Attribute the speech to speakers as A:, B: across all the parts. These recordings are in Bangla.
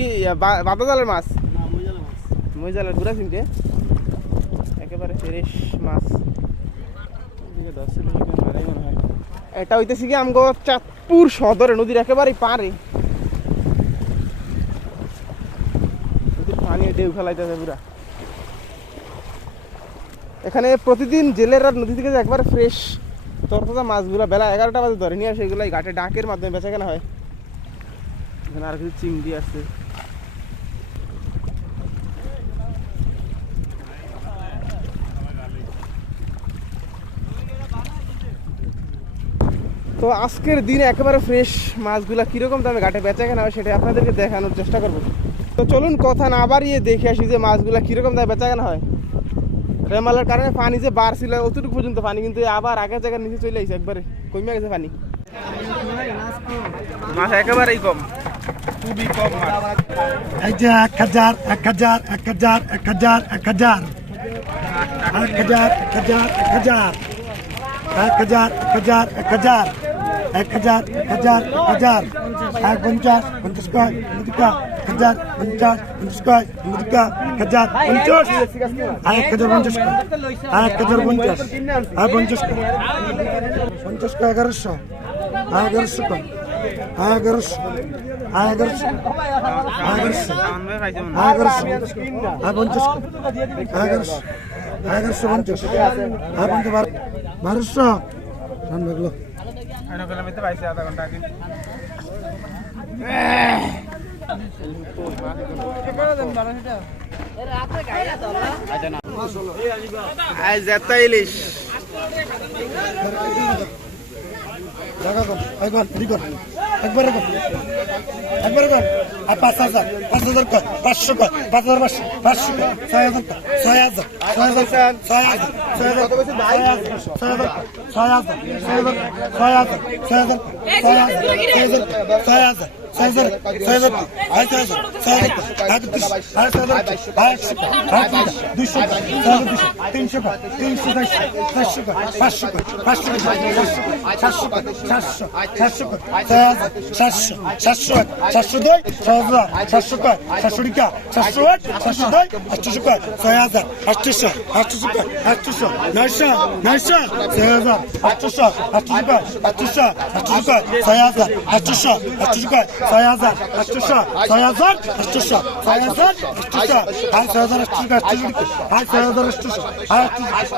A: কি বা- বাতা জালের মাছ। মই জালের ঘুরা চিনতে? একেবারে ফ্রেশ মাছ। এটা হইতেছে কি আমগো চাঁদপুর সদরে নদীর একেবারে পারে পানি ঢেউ খেলাইতেছে পুরা। এখানে প্রতিদিন জেলেরা নদী থেকে একবার ফ্রেশ তরতাজা মাছগুলো বেলা এগারোটা বাজে ধরে নিয়ে আসে এগুলো ঘাটে ডাকের মাধ্যমে বেচা কেনা হয়। এখানে আর কিছু চিংড়ি আছে। তো আজকের দিনে একেবারে ফ্রেশ মাছগুলা কীরকম দামে ঘাটে বেচা কেনা হয় সেটা আপনাদেরকে দেখানোর চেষ্টা করব। তো চলুন কথা না বাড়িয়ে দেখে আসি যে মাছগুলা কীরকম দামে বেচা কেনা হয়। রেমালের কারণে পানি যে বাড়ছিল, অতটুকু পর্যন্ত পানি কিন্তু আবার আগের জায়গার নিচে চলে আসছে একবারে কমে গেছে পানি। মাছ একেবারেই কম। খুবই কম
B: এই যে এক হাজার এক হাজার এক হাজার এক হাজার এক হাজার। এক হাজার এক হাজার এক হাজার। এক হাজার এক হাজার এক হাজার। এক হাজার হাজার হাজার। এক পঞ্চাশ পঞ্চাশ কয় মুদিকা হাজার, পঞ্চাশ পঞ্চাশ কয় মুদিকা হাজার, পঞ্চাশ। আর এক হাজার, পঞ্চাশ কয় আর এক হাজার, পঞ্চাশ। আর পঞ্চাশ কয় পঞ্চাশ কয় এগারোশো। আর এগারোশো কয় আগরস আগরস আগরস বারোশো। অনুকূলমিতে
A: পাইছি আধা ঘণ্টা আগে
B: একবার একবার একবার আর পাঁচ হাজার পাঁচ হাজার কর পাঁচশো কর পাঁচ হাজার পাঁচশো পাঁচশো কর ছয় হাজার ছয় হাজার ছয় হাজার ছয় হাজার ছয় হাজার ছয় হাজার ছয় হাজার ছয় হাজার ছয় হাজার ছয় হাজার ছয় হাজার ছয় হাজার ছয় হাজার Sazar, sazar, ay sazar, sazar, hadi düş, ay sazar, ay şıpa, ay burada, düş şıpa, sazar düş, tin şıpa, tin şıpa, taş şıpa, baş şıpa, baş şıpa, taş şıpa, taş şıpa, taş şıpa, sazar, taş şıpa, taş şıpa, taş şıpa, sazar, taş şıpa, taş şıpa, taş şıpa, taş şıpa, aç şıpa, sazar, aç şıpa, aç şıpa, aç şıpa, naşa, naşa, sazar, aç şıpa, aç şıpa, aç şıpa, aç şıpa, sazar, aç şıpa, aç şıpa, Sayazar, Aşçuşa, Sayazar, Aşçuşa, Sayazar, Aşçuşa, Hay Sayazar Aşçuşa, Aşçuşa, Hay Sayazar Aşçuşa,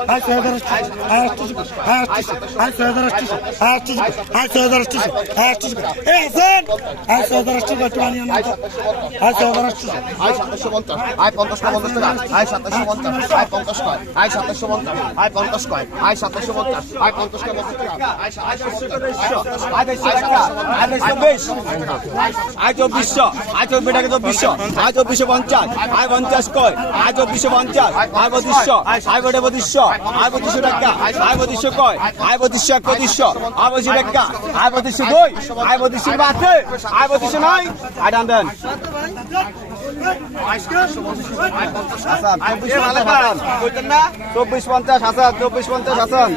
B: Hay Sayazar Aşçuşa, Hay Aşçuşa, Hay Aşçuşa, Hay Sayazar Aşçuşa, Hay Aşçuşa, Hay Sayazar Aşçuşa, Hay Aşçuşa, Hey Hasan, Hay Sayazar Aşçuşa, Tuhan yang mantap, Hay Sayazar Aşçuşa, Hay Aşçuşa mantap, Hay Pontos Kau mantap, Hay Aşçuşa mantap, Hay Pontos Kau,
C: Hay Aşçuşa mantap, Hay Pontos Kau, Hay Aşçuşa mantap, Hay Pontos Kau mantap, Hay Aşçuşa mantap, Hay Pontos Kau mantap, Hay Aşçuşa mantap, Hay Pontos Kau mantap, Hay Aşçuşa mantap,
D: Hay Pontos Kau mantap, Hay Aşçuşa
C: mantap, Hay Pontos Kau mantap, Hay Aşçuşa mantap, Hay Pontos Kau mantap, Hay Aşçuşa mantap, Hay Pontos Kau mantap, Hay Aşçuşa mantap, Hay Pontos Kau mantap, Hay Aşçuşa mantap, Hay Pontos Kau mantap, Hay Aşçuşa mantap, Hay Pontos Kau mantap, Hay Aşçuşa
D: আয় চব্বিশশো আয় চব্বিশ টাকা চব্বিশশো আয় চব্বিশশো পঞ্চাশ আয় পঞ্চাশ কয় আয় চব্বিশশো পঞ্চাশ আয় পঁচিশশো আয় বটে পঁচিশশো আয় পঁচিশশো টাকা আয় পঁচিশশো কয় আয় পঁচিশশো এক পঁচিশশো আয় পঁচিশশো টাকা আয় পঁচিশশো দুই আয় পঁচিশশো বাতে আয় পঁচিশশো নয় আয় ডান দেন চব্বিশ পঞ্চাশ হাজার চব্বিশ পঞ্চাশ হাজার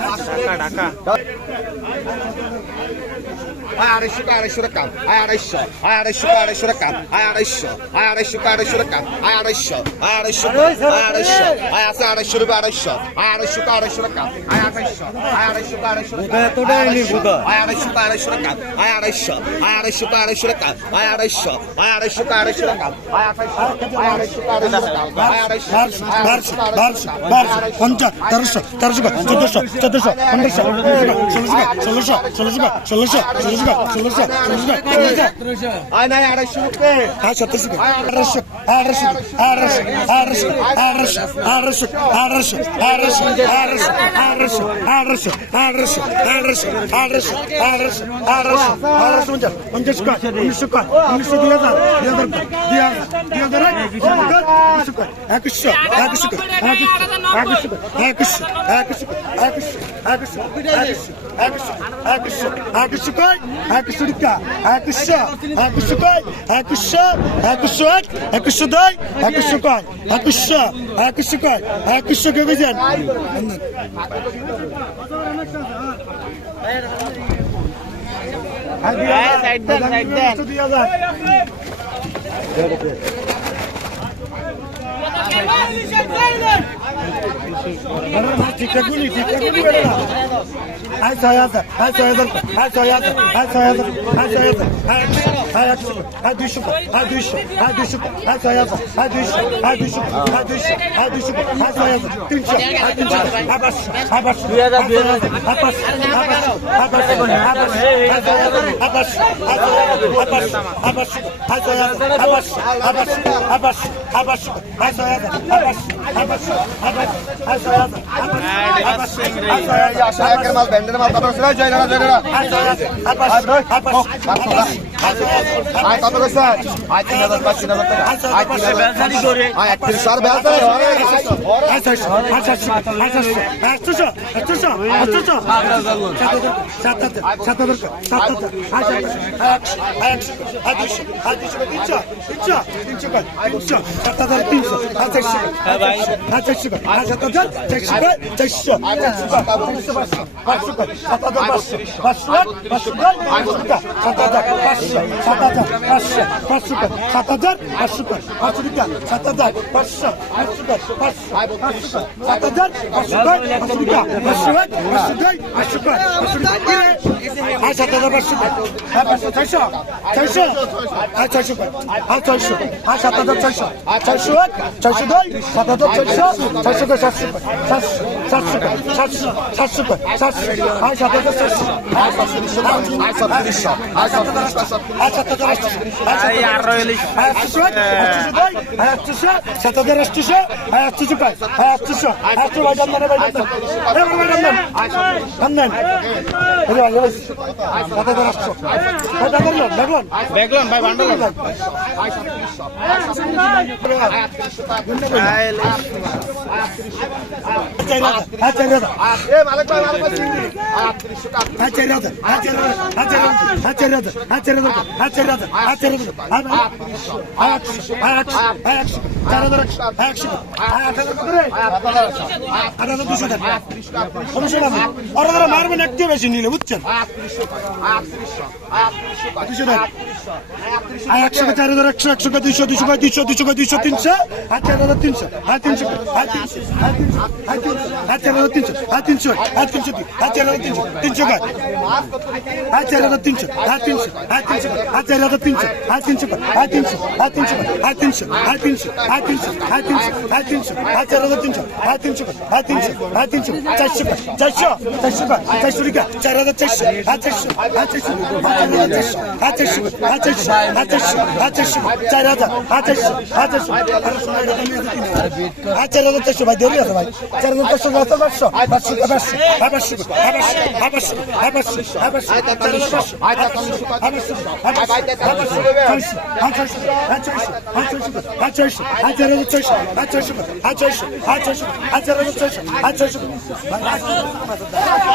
C: আয় আড়াইশো কয় আড়াইশো টাকা আয় আড়াইশো আয় আড়াইশো কয় আড়াইশো টাকা আয় আড়াইশো আয় আড়াইশো কয় আড়াইশো টাকা আয় আড়াইশো আয় আড়াইশো আয় আড়াইশো আয় আছে আড়াইশো রুপে আড়াইশো আয় আড়াইশো কয় আড়াইশো টাকা আয় আড়াইশো আয় আড়াইশো কয় আড়াইশো টাকা আয় আড়াইশো কয় আড়াইশো টাকা আয় আড়াইশো আয় আড়াইশো কয় আড়াইশো টাকা আয় আড়াইশো আয় আড়াইশো কয় আড়াইশো টাকা আয় আড়াইশো আয় আড়াইশো কয় আড়াইশো টাকা
B: বারোশো বারোশো পঞ্চাশ তেরোশো তেরোশো চোদ্দশো চোদ্দশো পনেরোশো ষোলোশো ষোলোশো ষোলোশো ষোলোশো ষোলোশো কয় ষোলোশো ষোলোশো কয় ষোলোশো
C: আয় নাই আড়াইশো রুপে
B: হ্যাঁ সতেরোশো কয় আঠারোশো আঠারোশো আঠারোশো আঠারোশো আঠারোশো আঠারোশো আঠারোশো আঠারোশো আঠারোশো আঠারোশো আঠারোশো আঠারোশো আঠারোশো আঠারোশো আঠারোশো আঠারোশো আঠারোশো পঞ্চাশ পঞ্চাশ কয় উনিশশো কয় উনিশশো দুই হাজার দুই হাজার কয় দুই হাজার দুই হাজার এক দুই হাজার উনিশশো কয় একুশশো একুশশো কয় একুশশো একুশশো একুশশো একুশশো একুশশো একুশশো একুশশো একুশশো একুশশো কয় একুশশো টিকা একুশশো একুশশো কয় একুশশো একুশশো এক একুশশো দুই একুশশো কয় একুশশো একুশশো কয় একুশশো কে বুঝেন দুই হাজার ঠিকঠাক বলি ঠিকঠাক বলি আই ছয় হাজার আই ছয় হাজার আই ছয় হাজার আই ছয় হাজার আই ছয় হাজার আই একশো আই দুইশো আই দুইশো আই দুইশো আই ছয় হাজার আই দুইশো আই দুইশো আই দুইশো আই দুইশো আই ছয় হাজার তিনশো আই তিনশো আই পাঁচশো আই পাঁচশো দুই হাজার দুই হাজার আই পাঁচশো আই পাঁচশো একশো টাকা একশো একশো কয় একশো একশো এক, একশো দুই, একশো কয়, একশো একশো কয়, একশো কে বুঝেন? হ্যাঁ, সাইড দেন, side Her soy hazır, her soy hazır, her soy hazır, her soy hazır, her soy hazır, her yakışık, her
C: düşük, her düşük, her düşük, her soy hazır, her düşük, her
B: düşük, her düşük, her düşük, her soy hazır, tünçük, her tünçük, her
C: baş, her baş, her soy hazır, her baş, her baş, her baş, her baş, her soy hazır, her
B: baş, her soy hazır, her baş, her baş, her soy hazır, her baş, her baş, her baş, her baş, her soy hazır, her baş, her baş, মাল ব্যান্ডের মাল তারপর জয় জয় জয় কত কইছে আজ তিন হাজার পাঁচ তিন হাজার টাকা আজ তিন হাজার আয় একত্রিশ সার বেল তাই Başlıklar, başlıklar, başlıklar, başlıklar, başlıklar, başlıklar, পাঁচশো সাত হাজার পাঁচশো পাঁচশো সাত হাজার পাঁচশো পাঁচশো টাকা সাত হাজার পাঁচশো পাঁচশো পাঁচশো পাঁচশো সাত হাজার পাঁচশো টাকা পাঁচশো এক পাঁচশো দুই পাঁচশো পাঁচশো টাকা আর সাত হাজার পাঁচশো হ্যাঁ পাঁচশো ছয়শো ছয়শো আর ছয়শো আর ছয়শো আর সাত হাজার ছয়শো আর ছয়শো এক ছয়শো দুই সাত হাজার ছয়শো ছয়শো দুই সাতশো সাতশো। সাতশো সাতশো সাতশো সাতশো আর সাত হাজার ছয়শো আর সাতশো
C: দুশো আর সাত তিরিশশো
B: আর সাত হাজার সাতশো আর সাত হাজার আটশো আর আটশো এক আটশো দুই আর আটশো সাত হাজার আটশোশো আর আটশো কয় আর আটশোশো আটশো ভাই জানবেন ভাই জানবেন ভাই জানবেন জানবেন মারবেন একটু বেশি নিলে বুঝছেন একশো চার হাজার একশো একশো দুইশো দুইশো দুইশো দুইশো দুইশো তিনশো আর চার হাজার তিনশো আর তিনশো আর চার হাজার তিনশো আর তিনশো আর তিনশো আর চার হাজার তিনশো তিনশো কাজ আর চার হাজার তিনশো আর তিনশো আর তিনশো আর চার হাজার তিনশো আর তিনশো আর তিনশো আর তিনশো আর তিনশো আর তিনশো আর তিনশো আর তিনশো আর তিনশো আর চার হাজার তিনশো আর তিনশো আর তিনশো আর তিনশো চারশো চারশো চারশো চারশো টাকা চার হাজার চারশো ateşi, ateşi, vatanın ateşi, ateşi, ateşi, ateşi, ateşi, terada, ateşi, ateşi, ha terada taşı bak görüyor musun bak? Terada taşı nasıl var şu? Bak şu, bak şu, bak
C: şu, bak şu, bak
B: şu, bak şu, bak şu, terada taşı, bak şu, bak şu, bak şu, bak şu, taşı, ha taşı, ha taşı, ha taşı, ha taşı, ha terada taşı, ha taşı, ha taşı, ha taşı, ha terada taşı, ha taşı,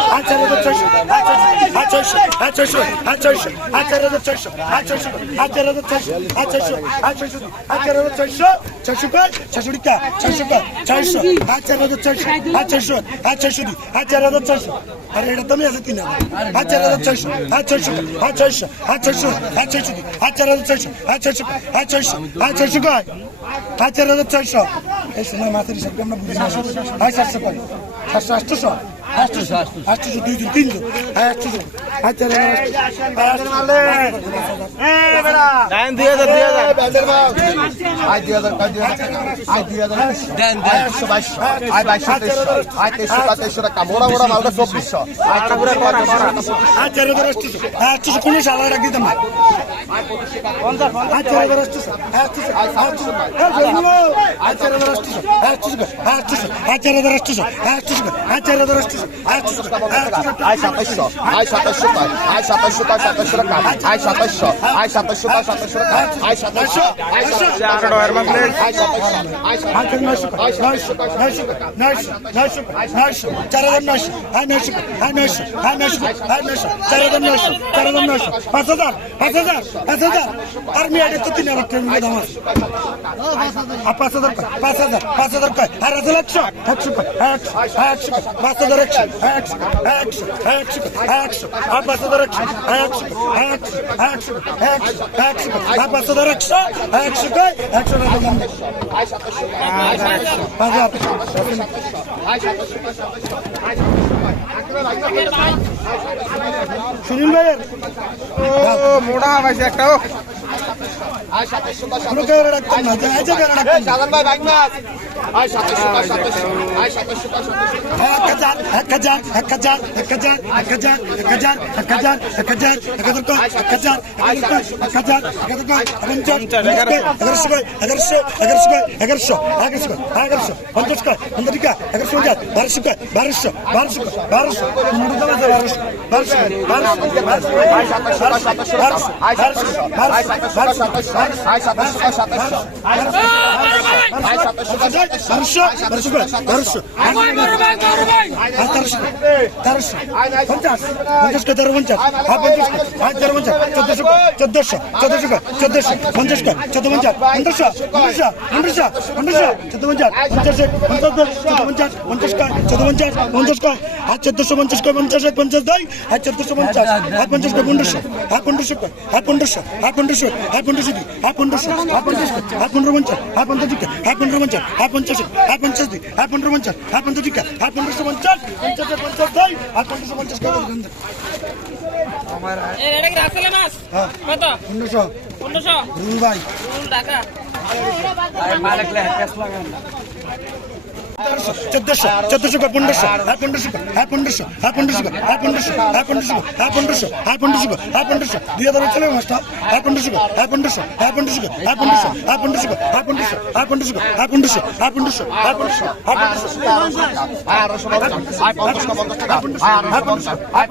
B: ha terada taşı, ha taşı, ha ছয়শো আট ছয়শো আট ছয়শো আট
A: চার হাজার ছয়শো
C: আট ছয়শো আট চার হাজার ছয়শো আট ছয়শো আট ছয়শো আট চার হাজার ছয়শো ছয়শো পাঁচ ছয়শো টিকা ছয়শো পাঁচ ছয়শো
B: আট চার হাজার ছয়শো আট ছয়শো আট ছয়শো দুই আট চার হাজার ছয়শো আরে এটা তুমি আছে তিন হাজার আট চার হাজার ছয়শো আট ছয়শো আট ছয়শো আট আসতেছে আসতেছে
C: দুইজন তিনজন আসতেছে
B: আচ্ছা কোনো সালা রাখ দিতাম না আচার আচার আচার আচার আচার নয়শো হ্যাঁ নয়শো হ্যাঁ নয়শো হ্যাঁ নয়শো চার হাজার নয়শো চার হাজার নয়শো পাঁচ হাজার পাঁচ হাজার পাঁচ হাজার আর মেয়েটা তো তিন হাজার টাকা দাম আছে আর পাঁচ হাজার কয় পাঁচ হাজার পাঁচ হাজার কয় আর হাজার একশো একশো কয় হ্যাঁ একশো হ্যাঁ একশো কয় পাঁচ হাজার একশো হ্যাঁ একশো হ্যাঁ একশো হ্যাঁ একশো কয় হ্যাঁ একশো আর পাঁচ হাজার action, action, action, action, action, ambassador action, action, action, action, action, action, ambassador action, action, action, Sunil ভাইয়ের
A: মোটা হয়েছে একটা
B: কোনো কেউ রাখতাম না যে আছে কেন রাখতাম?
C: সাধারণ ভাই বাইক মাছ আয় সাতাশশো সাতাশশো আয় সাতাশশো
B: এক হাজার এক হাজার এক হাজার এক হাজার এক হাজার এক হাজার এক হাজার এক হাজার এক হাজার এক হাজার হাজার হাজার হাজার কয় পঞ্চাশ এগারোশো এগারোশো কয় এগারোশো এগারোশো এগারোশো কয় এগারোশো পঞ্চাশ কয় পঞ্চাশ টাকা এগারোশো পঞ্চাশ বারোশো কয় বারোশো বারোশো বারোশো বারোশো বারোশো বারোশো বারোশো বারোশো কয় বারোশো চোদ্দশো পঞ্চাশ পঞ্চাশ পঞ্চাশশো পঞ্চাশ পঞ্চাশ আর চোদ্দশো পঞ্চাশ এক পঞ্চাশ পনেরোশো আর পনেরোশো কয় পনেরোশো আর পনেরোশো আর পনেরোশো হাফ পঞ্চাশ হাফ পঞ্চাশ হাফ পনেরো পঞ্চাশ হাফ পঞ্চাশ টিকা হাফ পনেরো পঞ্চাশ হাফ পঞ্চাশ হাফ পঞ্চাশ দুই হাফ পনেরো পঞ্চাশ হাফ পঞ্চাশ টিকা হাফ পঞ্চাশ পঞ্চাশ পঞ্চাশ পঞ্চাশ দুই হাফ পঞ্চাশ পঞ্চাশ ভাই।
E: এটা কি রাখলে মাছ
B: হ্যাঁ
E: কত
B: পনেরোশো
E: পনেরোশো
B: রুল ভাই
E: টাকা
B: চোদ্দশো চোদ্দশো কয় পনেরোশো আর পনেরোশো আর পনেরোশো আর পনেরোশো আর পনেরোশো আর পনেরোশো আর পনেরোশো আর পনেরোশো আর পনেরোশো দুই হাজার চলে মাসটা আর পনেরোশো আর পনেরোশো আর পনেরোশো আর পনেরোশো আর পনেরোশো আর পনেরোশো আর পনেরোশো আর পনেরোশো আর পনেরোশো আর পনেরোশো আর পনেরোশো
C: আয় আঠারোশো পঞ্চাশ আয় পঞ্চাশটা পঞ্চাশ টাকা আয় আঠারোশো পঞ্চাশ আয়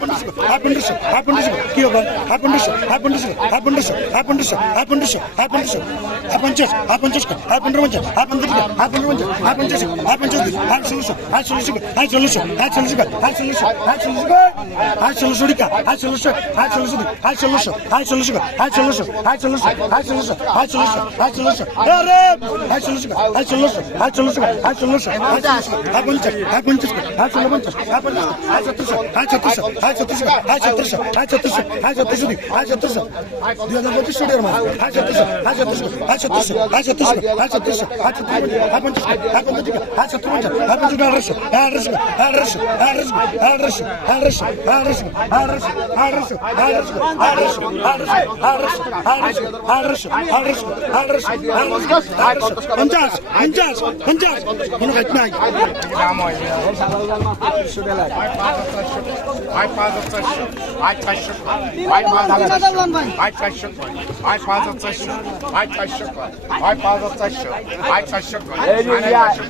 C: পঞ্চাশ
B: আপন্ডিশো আপন্ডিশো কি হবে আপন্ডিশো আপন্ডিশো আপন্ডিশো আপন্ডিশো আপন্ডিশো আপন্ডিশো আপঞ্চাশ আপঞ্চাশ আপন্ড্র পঞ্চাশ আপন্ত্রিশ আপন্ড্র পঞ্চাশ আট ষোলোশো আট ষোলোশো আট ষোলোশো আট ষোলোশো আট ষোলোশো আট ষোলোশো আট ষোলোশো টিকা আট ষোলোশো আট ষোলোশো আট ষোলোশো আট ষোলোশো আট ষোলোশো আট ষোলোশো আট ষোলোশো আট ষোলোশো আট ষোলোশো আরে আট ষোলোশো আট ষোলোশো আট ষোলোশো আট ষোলোশো আট ষোলোশো আট পঞ্চাশ আট পঞ্চাশ আট ষোলো পঞ্চাশ আট পঞ্চাশ আট সত্তরশো আট সত্তরশো আট সত্তরশো আট সত্তরশো আট সত্তরশো আট সত্তরশো আট সত্তরশো দুই হাজার পঁচিশশো টাকার মাল আট সত্তরশো আট সত্তরশো আট সত্তরশো আট সত্তরশো আট সত্তরশো আট সত্তরশো আট পঞ্চাশ আট পঞ্চাশ আট সত্তর পঞ্চাশ আট পঞ্চাশ আঠারোশো আঠারোশো আঠারোশো আঠারোশো আঠারোশো আঠারোশো আঠারোশো আঠারোশো আঠারোশো আঠারোশো আঠারোশো আঠারোশো আঠারোশো আঠারোশো আঠারোশো আঠারোশো আঠারোশো আঠারোশো পঞ্চাশ পঞ্চাশ পঞ্চাশ কোনো কাজ নাই
F: আয় পাঁচ হাজার চারশো আয় চারশো আয় পাঁচ হাজার আয় চারশো আয় পাঁচ হাজার চারশো আয় চারশো আয় পাঁচ হাজার চারশো আয় চারশো
D: সাধারণ ভাই
F: এই পাঁচ হাজার চারশো পাঁচশো পাঁচশো দিন হলো পনেরোশো টাকা মাছের দাম কম
D: ভাই তিনটা নাম
F: পাঁচশো
D: বাইরে আসলে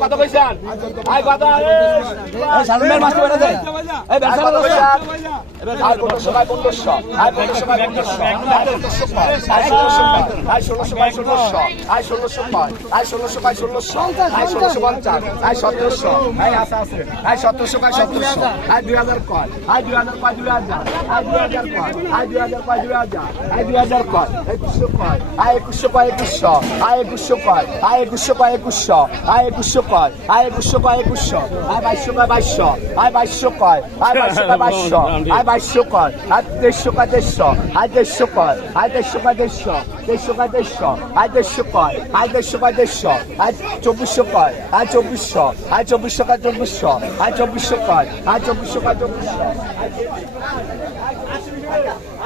D: কত কইসান কত সাধারণ মাস্টার বেড়া দেয় সতেরোশো। পায় সতেরোশো আয় দুই হাজার কয়। আয় দুই হাজার পায় দুই হাজার। আয় দুই হাজার কয় আয় দুই হাজার পায় দুই 2000 কয় আর 2000 কয় 2000 হাজার দুই হাজার কয় একুশশো কয় আয় একুশশো কয় একুশশো আয় একুশশো কয় আয় একুশশো কয় একুশশো আয় একুশশো কয় আয় একুশশো কয় একুশশো আয় বাইশশো কয় বাইশশো আয় বাইশশো কয় আয় বাইশশো কয় বাইশশো আয় বাইশশো কয় আয় দেড়শো কয় দেড়শো আয় দেড়শো কয় আয় দেড়শো কয় দেড়শো দেড়শো কয় দেড়শো আয় দেড়শো কয় আয় দেড়শো কয় দেড়শো চব্বিশশো কয় আয় চব্বিশশো আয় চব্বিশশো কয় চব্বিশশো কয় আয় চব্বিশশো কয় চব্বিশশো
C: আয়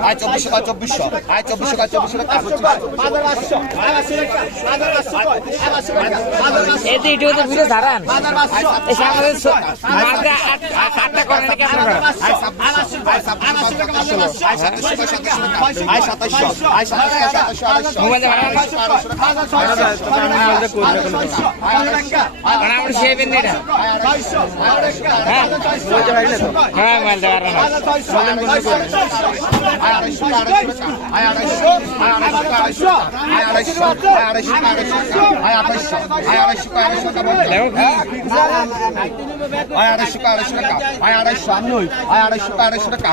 C: আয় চব্বিশশো কয় চব্বিশশো আয় চব্বিশশো কয় চব্বিশশো
E: যে ইউটিউবে ভিডিও। মানে হ্যাঁ হ্যাঁ
C: টাকা টাকা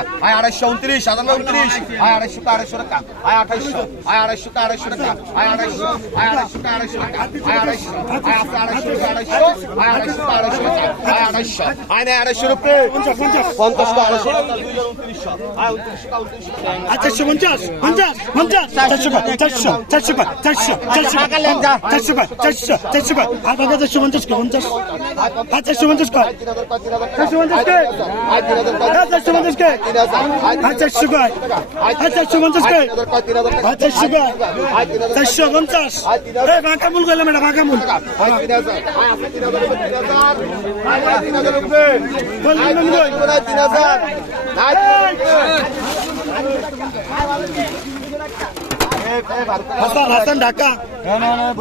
C: উনত্রিশ সাতান্ন উনত্রিশ আয় আড়াইশো আড়াইশো টাকা আয় আঠাইশো আয় আড়াইশো আড়াইশো টাকা আয় আড়াইশো আয় আড়াইশো আড়াইশো টাকা আয় আড়াইশো আয় আড়াইশো আড়াইশো আয় আড়াইশো আড়াইশো টাকা আয় আড়াইশো আয় আড়াইশো রুপে পঞ্চাশ পঞ্চাশ আড়াইশো উনত্রিশশো আয় উনত্রিশশো উনত্রিশশো
B: চারশো পঞ্চাশ পঞ্চাশ পঞ্চাশ চারশো কয় চারশো চারশো কয় চারশো চারশো চারশো কয় চারশো চারশো কয় আর বাকি চারশো পঞ্চাশ কয় পঞ্চাশ আর চারশো পঞ্চাশ কয় চারশো পঞ্চাশ আর চারশো পঞ্চাশ
C: হাজার
B: আর চারশো কয় আর চারশো পঞ্চাশ কয় আর চারশো কয় চারশো পঞ্চাশ বাঁকা মূল করলাম এটা বাঁকা মূল
C: তিন হাজার আয় আছে তিন হাজার তিন হাজার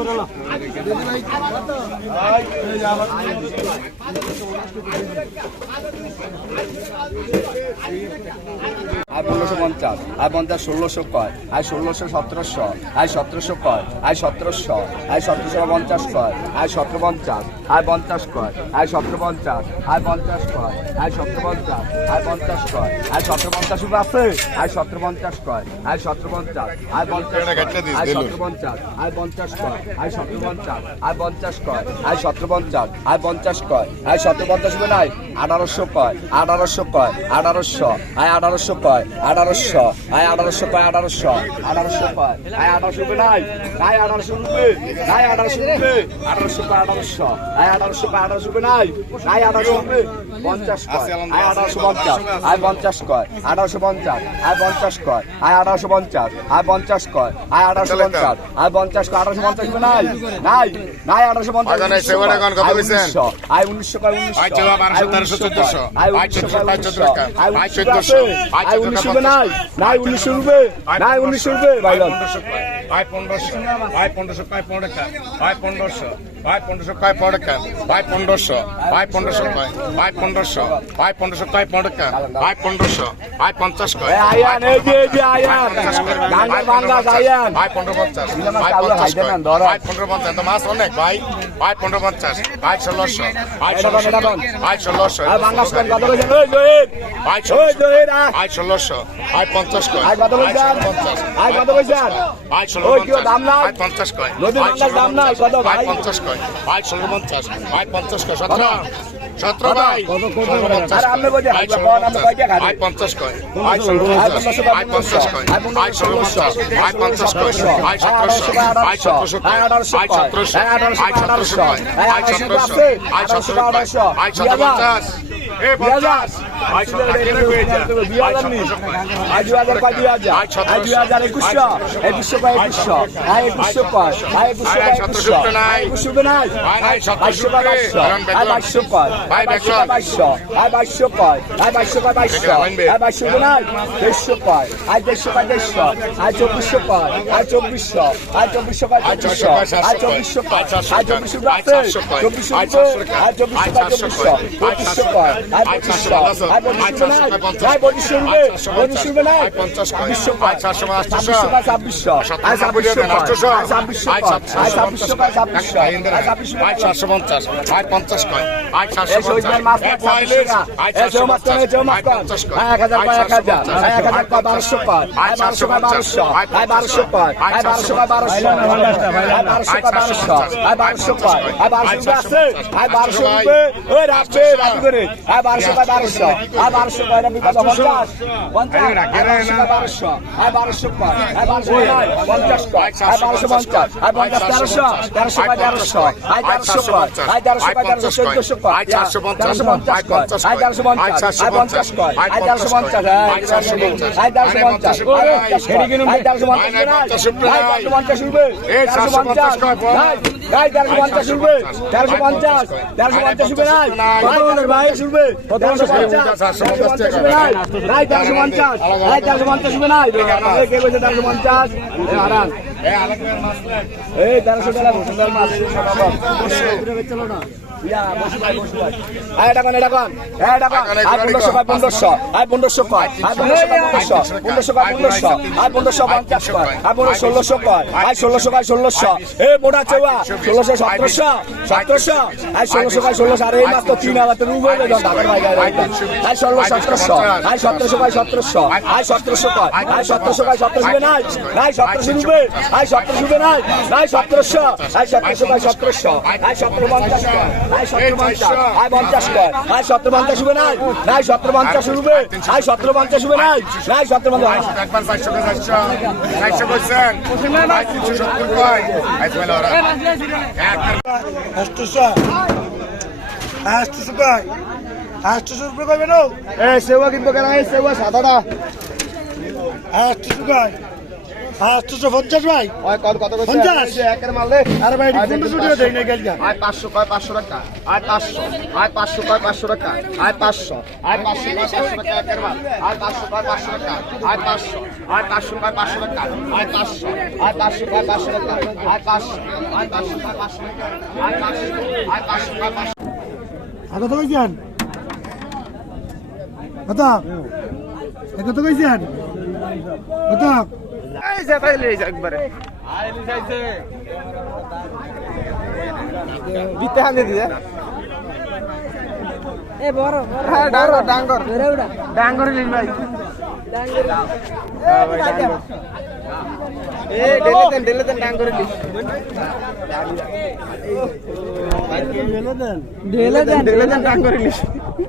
C: আয়
D: পনেরোশো পঞ্চাশ আয় পঞ্চাশ ষোলোশো কয় আয় ষোলোশো সতেরোশো আয় সতেরোশো কয় আয় সতেরোশো আয় সতেরোশো পঞ্চাশ কয় আয় সতেরো পঞ্চাশ আয় পঞ্চাশ কয় আয় সতেরো পঞ্চাশ আয় পঞ্চাশ কয় আয় সতেরো পঞ্চাশ আয় পঞ্চাশ কয় আয় সতেরো পঞ্চাশ আছে আয় সতেরো পঞ্চাশ কয় আয় সতেরো পঞ্চাশ আয় পঞ্চাশ কয় আয় সতেরো পঞ্চাশ আয় পঞ্চাশ কয় আয় সতেরো পঞ্চাশ আয় পঞ্চাশ কয় আয় সতেরো পঞ্চাশ আয় পঞ্চাশ কয় আয় সতেরো পঞ্চাশ উপরে নাই আঠারোশো কয় আঠারোশো কয় আঠারোশো আয় আঠারোশো কয় আঠারোশো আয় আঠারোশো কয় আঠারোশো আঠারোশো কয় আয় আঠারোশো রুপে নাই নাই আঠারোশো রুপে নাই আঠারোশো রুপে আঠারোশো কয় আঠারোশো আয় আঠারোশো কয় আঠারোশো নাই নাই আঠারোশো রুপে পঞ্চাশ কয় আয় আঠারোশো পঞ্চাশ আয় পঞ্চাশ কয় আঠারোশো পঞ্চাশ আয় পঞ্চাশ কয় আয় আঠারোশো পঞ্চাশ আয় পঞ্চাশ কয় আয় আঠারোশো পঞ্চাশ আয় পঞ্চাশ কয় আঠারোশো পঞ্চাশ নাই নাই নাই আঠারোশো পঞ্চাশ
F: কইছেন?
D: উনিশশো কয় উনিশশো
F: আয়
D: উনিশশো নাই নাই উনিশশো রুপে? নাই উনিশশো রুপে? ভাইলাম
F: আয় পনেরোশো আয় পনেরোশো কয় পনেরো টাকা। পনেরোশো আয় পনেরোশো কয় পনেরো টাকা। পনেরোশো আয় পনেরোশো কয় আয় পনেরোশো আয় পনেরোশো কয় পনেরো টাকা। পনেরোশো আয় পঞ্চাশ কয়
D: আয়ান এই যে এই যে আয়ান।
F: পনেরো পঞ্চাশ পঞ্চাশ পনেরো পঞ্চাশ তো মাছ অনেক ভাই। আয় পনেরো পঞ্চাশ। আয় ষোলোশো।
D: বল,
F: ষোলোশো। আয় ষোলোশো।
D: আয়। ওই
F: ষোলোশো।
D: আয়
F: পঞ্চাশ কয়। পঞ্চাশ।
D: আয়
F: ষোলো
D: কি
F: পঞ্চাশ কয়।
D: ভাই?
F: পঞ্চাশ কয়। আয় ষোলো পঞ্চাশ। আয় পঞ্চাশ কয়। সতেরো। সতেরো ভাই। ষোলো পঞ্চাশ। কয়,
D: খাইবেন,
F: ষোলো
D: আপনি
F: পঞ্চাশ, কয়। আয় ষোলো পঞ্চাশ। আয় পঞ্চাশ কয়।
D: আয় পঞ্চাশ,
F: আয় ষোলো পঞ্চাশ। সতেরোশো আয় সতেরোশো আয় সতেরোশো আয় সতেরোশো আয় সতেরোশো হয়ে
D: চব্বিশশো চব্বিশশো চব্বিশশো চব্বিশশো চব্বিশশো আই বারোশো কয়। আই কয় বারোশো। আই আছে। আই বারোশো ওই রাখবে রাখি করে আই বারোশো কয় বারোশো। আই বারোশো কয় রাখবি কত পঞ্চাশ। পঞ্চাশ। আই বারোশো কয় বারোশো। কয়। আই বারোশো পঞ্চাশ কয়। আই বারোশো পঞ্চাশ আই পঞ্চাশ। তেরোশো। তেরোশো কয়। তেরোশো। আই তেরোশো চোদ্দশো
F: চারশো পঞ্চাশ
D: পঞ্চাশ তেরোশো পঞ্চাশ। পঞ্চাশ তেরোশো পঞ্চাশ তেরোশো পঞ্চাশ। তেরোশো পঞ্চাশ। তেরোশো পঞ্চাশ। তেরোশো পঞ্চাশ। তেরোশো পঞ্চাশ তেরোশো পঞ্চাশ উঠবে। তেরোশো পঞ্চাশ। তেরোশো পঞ্চাশ উঠবে নাই ভাই। উঠবে তেরোশো পঞ্চাশ তেরোশো পঞ্চাশ উঠবে। নাই নাই তেরোশো পঞ্চাশ নাই তেরোশো পঞ্চাশ উঠবে নাই কে বলছে তেরোশো পঞ্চাশ? এই তেরোশো টাকা সুন্দর মাছ চলো না আয় টাকা এটা কন এটা কন? আয় পনেরোশো কয় পনেরোশো। আয় পনেরোশো কয়। আয় পনেরোশো কয় পনেরোশো। পনেরোশো কয় পনেরোশো। আয় পনেরোশো পঞ্চাশ কয়। আয় পনেরো ষোলোশো কয়। আয় ষোলোশো কয় ষোলোশো। এ মোটা চেওয়া। ষোলোশো সতেরোশো। সতেরোশো। আয় ষোলোশো কয় ষোলোশো। আর এই মাস তো তিন হাজার রুম হয়ে বাইরে আয় ষোলো সতেরোশো। আয় সতেরোশো কয় সতেরোশো। আয় সতেরোশো কয়। আয় সতেরোশো কয় সতেরোশো। নাই নাই সতেরোশো রুবে আয় সতেরোশো রুবে নাই নাই সতেরোশো আয় সতেরোশো কয় সতেরোশো আয় সতেরো পঞ্চাশ কয় আয় সতেরো পঞ্চাশ আয় পঞ্চাশ কয় আয় সতেরো পঞ্চাশ রুবে নাই নাই সতেরো পঞ্চাশ রুবে আয় সতেরো পঞ্চাশ রুবে নাই নাই সতেরো পঞ্চাশ
F: একবার চারশো চারশো চারশো করছেন আই তিনশো সত্তর কয় আই
B: আষ্টশো আষ্টশো কয় আষ্টশো রুপে কইবে নো
A: এ সেবা কিনবো কেন এই সেবা সাদাটা
B: আষ্টশো কয় আষ্টশো পঞ্চাশ ভাই পঞ্চাশ। আরে ভাই পনেরোশো টাকা দেয় না গেল
A: আয় পাঁচশো কয় পাঁচশো টাকা আয় পাঁচশো আয় পাঁচশো কয় পাঁচশো টাকা আয় পাঁচশো আয় পাঁচশো কয় পাঁচশো টাকা একের মাল আয় পাঁচশো কয় পাঁচশো টাকা আয় পাঁচশো আয় পাঁচশো কয় পাঁচশো টাকা আয় পাঁচশো আয় পাঁচশো কয় পাঁচশো টাকা আয় পাঁচশো আয় পাঁচশো কয় পাঁচশো টাকা আয় পাঁচশো আয় পাঁচশো কয় পাঁচশো
B: কত কইছেন কত কত কইছেন কত
A: এই যে তাইলে যে একবারে। দিতে হাতে দিয়ে।
E: এ বড়
A: হ্যাঁ ডাঙ্গর ডাঙ্গর। ডাঙ্গর লিন ভাই। হ্যাঁ ভাই, ডাঙ্গর। এ ডেলে দেন ডেলে দেন ডাঙ্গর লিন ডেলে দেন ডেলে দেন ডাঙ্গর লিন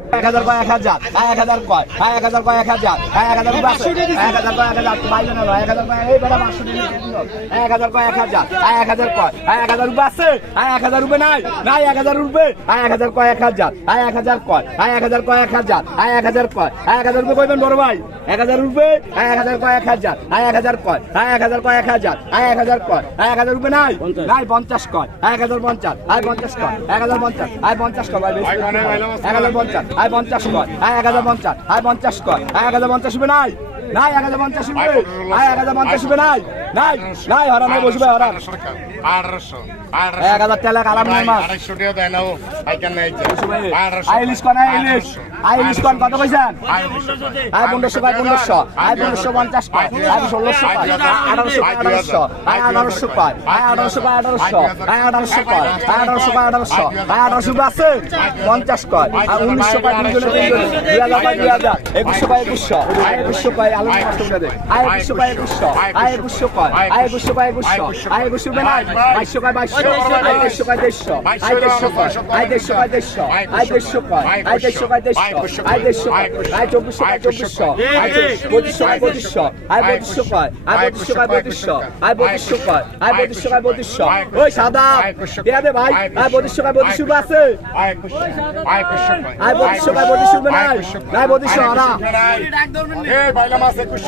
D: এক হাজার কয় এক হাজার আয় এক হাজার কয় এক হাজার কয় এক হাজার আয় এক হাজার রুপে এক হাজার কয় এক হাজার বাইরে না এক হাজার কয় এই বেটা পাঁচশো এক হাজার কয় এক হাজার আয় এক হাজার কয় আয় এক হাজার রুপে আছে আয় এক হাজার রুপে নাই নাই এক হাজার রুপে আয় এক হাজার কয় এক হাজার আয় এক হাজার কয় আয় এক হাজার কয় এক হাজার আয় এক হাজার কয় আয় এক হাজার রুপে কইবেন বড় ভাই এক হাজার রুপে আয় এক হাজার কয় এক হাজার আয় এক হাজার কয় আয় এক হাজার কয় এক হাজার আয় এক হাজার কয় এক হাজার রুপে নাই নাই পঞ্চাশ কয় এক হাজার পঞ্চাশ আয় পঞ্চাশ কয় এক হাজার পঞ্চাশ আয় পঞ্চাশ কয় এক হাজার পঞ্চাশ আয় পঞ্চাশ কর আয় এক হাজার পঞ্চাশ আয় পঞ্চাশ কর এক হাজার পঞ্চাশ রুপে নাই? নাই এক হাজার পঞ্চাশ আয় এক হাজার পঞ্চাশ নাই নাই নাই হরান নাই বসবে হরান এক হাজার নাই
F: টাকা আই কেন নাই
D: আই ইলিশ কন আই ইলিশ আই ইলিশ কন কত পয়সা আয় পনেরোশো কয় পনেরোশো আয় পনেরোশো পঞ্চাশ কয় আয় ষোলোশো আঠারোশো আঠারোশো আয় আঠারোশো কয় আয় আঠারোশো কয় আঠারোশো আয় আঠারোশো কয় আয় আঠারোশো কয় আঠারোশো আয় আঠারোশো আছে পঞ্চাশ কয় আর উনিশশো তিনজনে দুই হাজার কয় দুই হাজার একুশশো কয় একুশশো একুশশো কয় আলু নষ্ট করে আয় একুশশো কয় একুশশো আয় একুশশো কয় আয় একুশশো কয় একুশশো আয় কয় নাই বাইশশো কয় বাইশশো আয় দেড়শো কয় দেড়শো আয় দেড়শো কয় আয় দেড়শো কয় দেড়শো আয় দেড়শো কয় আয় দেড়শো কয় দেড়শো আয় দেড়শো কয় আয় চব্বিশশো কয় চব্বিশশো আয় পঁচিশশো কয় পঁচিশশো আয় পঁচিশশো কয় আয় পঁচিশশো কয় পঁচিশশো আয় পঁচিশশো কয় আয় পঁচিশশো কয় পঁচিশশো ওই সাদা দেয়া দে ভাই আয় পঁচিশশো কয় পঁচিশ রুপে আছে
F: আয় আয়
D: আয় পঁচিশশো কয় পঁচিশ রুপে নাই নাই পঁচিশশো হারা
F: এই বাইলা মাছ একুশশো